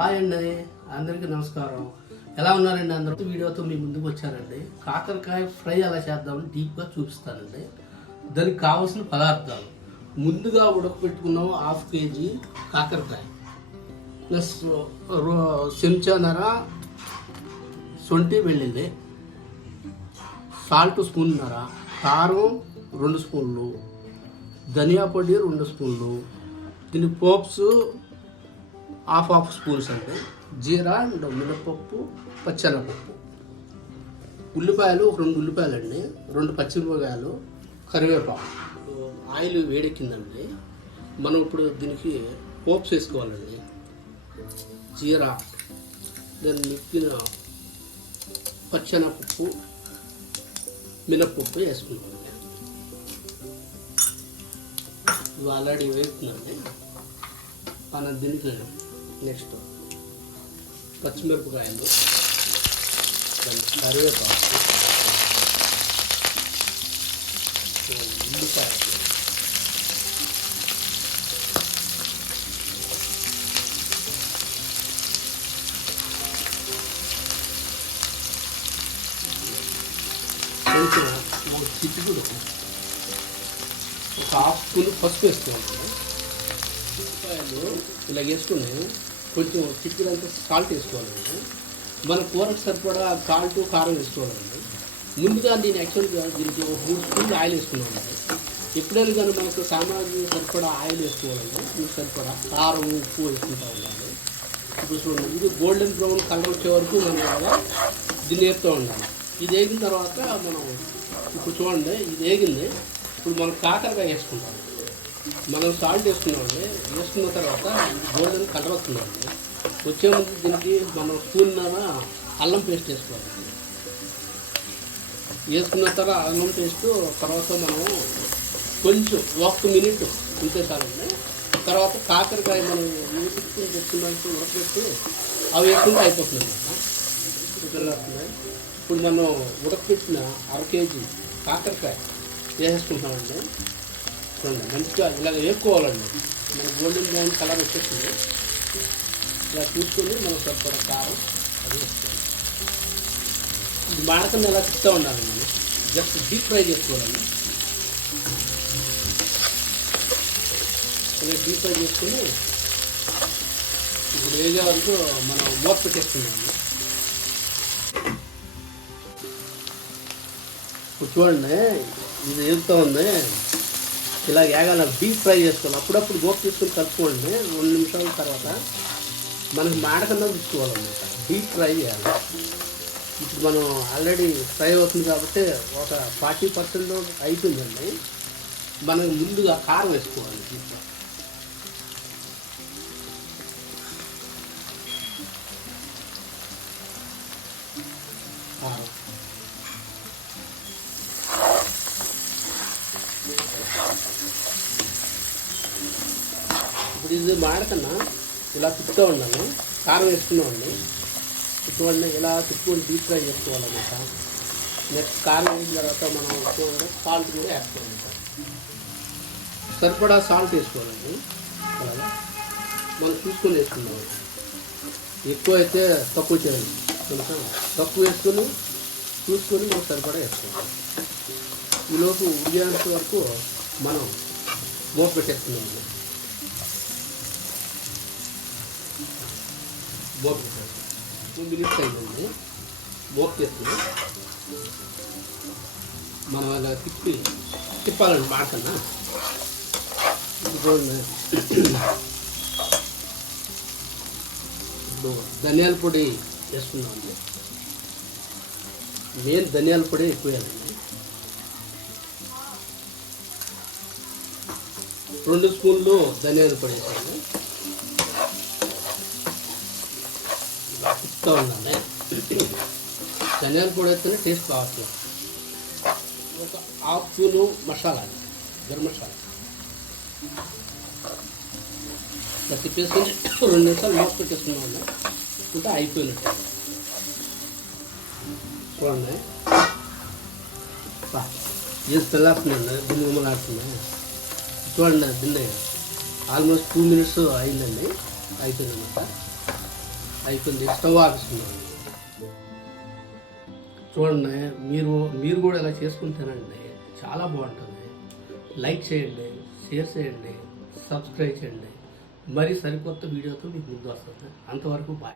Hi అండి, అందరికీ నమస్కారం. ఎలా ఉన్నారండి? అందరూ వీడియోతో మీ ముందుకు వచ్చారండి. కాకరకాయ ఫ్రై ఎలా చేద్దామని డీప్గా చూపిస్తానండి. దానికి కావాల్సిన పదార్థాలు ముందుగా ఉడకపెట్టుకున్నాము 1/2 kg కాకరకాయ, ప్లస్ చెంచాన్నర శొంఠి వెల్లుల్లి, సాల్ట్ స్పూన్నర, కారం 2 స్పూన్లు, ధనియా పొడి 2 స్పూన్లు, దీని పోప్స్ హాఫ్ స్పూన్స్ అంటే జీరా అండ్ మినపప్పు, పచ్చెనపప్పు, ఉల్లిపాయలు 2 ఉల్లిపాయలు అండి, 2 పచ్చిమిరపకాయలు, కరివేపాకు. ఆయిల్ వేడెక్కిందండి. మనం ఇప్పుడు దీనికి పోప్స్ వేసుకోవాలండి. జీరా, దాన్ని మిక్కిన పచ్చెనపప్పు, మినపప్పు వేసుకున్నామండి. ఇవి ఆల్రెడీ వేస్తుందండి. మనం దీనికి నెక్స్ట్ పచ్చిమిరపకాయలు, కరివేపాకు, ఉల్లిపాయలు, కొంచెం చిట్టుకుడు, ఒక 1/2 స్పూన్ పసుపు వేసుకోవాలి. ఉల్లిపాయలు ఇలా వేసుకుని కొంచెం చిక్కుడంతా సాల్ట్ వేసుకోవాలండి. మన కూరకు సరిపడా సాల్ట్, కారం వేసుకోవాలండి. ముందుగా నేను యాక్చువల్గా దీనికి 3 స్పూన్లు ఆయిల్ వేసుకున్నామండి. ఎప్పుడైనా కానీ మనకు సామాగ్రి సరిపడా ఆయిల్ వేసుకోవాలండి. దీనికి సరిపడా కారం, ఉప్పు వేసుకుంటా ఉండాలి. ఇప్పుడు చూడండి, ఇది గోల్డెన్ బ్రౌన్ కలర్ వచ్చే వరకు మనం అలా దీన్ని వేస్తూ ఉండాలి. ఇది వేగిన తర్వాత మనం ఇప్పుడు చూడండి, ఇది వేగింది. ఇప్పుడు మనం కాకరకాయ వేసుకుంటాం. మనం సాల్ట్ వేసుకున్నామండి. వేసుకున్న తర్వాత గోల్డెన్ కలర్ వస్తుందండి. వచ్చే ముందు దీనికి మనం స్పూన్ అల్లం పేస్ట్ వేసుకోవాలండి. వేసుకున్న తర్వాత అల్లం పేస్ట్ తర్వాత మనం కొంచెం 1 మినిట్ ఉంచేసాలండి. తర్వాత కాకరకాయ మనం వేసుకుని తెచ్చుకున్నట్టు ఉడకబెట్టి అవి వేసుకుంటే అయిపోతుంది అన్నమాట. ఇప్పుడు మనం ఉడకపెట్టిన 1/2 kg కాకరకాయ వేసేసుకుంటామండి. చూడండి, మంచిగా ఇలాగ వేసుకోవాలండి. మన గోల్డెన్ బ్రౌన్ కలర్ వచ్చేస్తుంది. ఇలా చూసుకొని మనం సరిపడా కారం అది వేసుకోవాలి. ఇది మాడకుండా ఎలా తిప్పుతూ ఉండాలండి. జస్ట్ డీప్ ఫ్రై చేసుకోవాలండి. ఇలా డీప్ ఫ్రై చేసుకొని ఇప్పుడు వేగే వరకు మనం మూత పెట్టేసుకున్నాము. ఇప్పుడు చూడండి, ఇది వేగుతూ ఉంది. ఇలా ఏగాల డీప్ ఫ్రై చేసుకోవాలి. అప్పుడప్పుడు గోపు తీసుకొని కలుపుకోండి. 2 నిమిషాల తర్వాత మనకి మాడకన్నా తీసుకోవాలన్నమాట. డీప్ ఫ్రై చేయాలి. ఇప్పుడు మనం ఆల్రెడీ ఫ్రై అవుతుంది కాబట్టి ఒక 40% అయిపోయిందండి. మనం ముందుగా కారం వేసుకోవాలి. దీంట్లో కారం, ఇప్పుడు ఇది మాడకన్నా ఇలా తిప్పుతూ ఉండాలి. కారం వేసుకున్నామండి. చూడండి, ఇలా తిప్పుకొని డీప్ ఫ్రై చేసుకోవాలన్నమాట. నెక్స్ట్ కారం వేసిన తర్వాత మనం చూడండి సాల్ట్ కూడా వేసుకోవాలన్నమాట. సరిపడా సాల్ట్ వేసుకోవాలండి. అలాగా మనం చూసుకొని వేసుకున్నాం. ఎక్కువ అయితే తక్కువ చేయాలి. కొంచెం తక్కువ వేసుకొని చూసుకొని మనం సరిపడా వేసుకోవాలి. ఈలోపు ఉడికేంత వరకు మనం మూత పెట్టేస్తున్నామండి. మూత పెట్టేస్తాం. 2 మినిట్స్ అయిందండి. మూత చేస్తుంది. మనం అలా తిప్పాలండి మాడకన్నా. ఇప్పుడు ధనియాల పొడి వేసుకున్నామండి. నేను ధనియాల పొడి ఎక్కువ వేయాలండి. 2 స్పూన్లు ధనియాల పొడి వేసాను. తిప్పుతూ ఉండాలి. ధనియాల పొడి వేస్తేనే టేస్ట్ బాగుంటుంది. ఒక 1/2 స్పూను మసాలా, గరం మసాలా తిప్పేసుకొని 2 నిమిషాలు మూత పెట్టేసుకున్నామండి. ఇంకా అయిపోయినట్టు చూడండి. ఏది తెల్లాడుతుందండి, గుమ్మలాడుతుంది. చూడండి, దిండే ఆల్మోస్ట్ 2 minutes అయిందండి, అయిపోయిందన్నమాట. అయిపోయింది. స్టవ్ ఆపిస్తున్నాను. చూడండి, మీరు కూడా ఇలా చేసుకుని తినండి, చాలా బాగుంటుంది. లైక్ చేయండి, షేర్ చేయండి, సబ్స్క్రైబ్ చేయండి. మరి సరికొత్త వీడియోతో మీకు ముందు వస్తుంది. అంతవరకు బాయ్.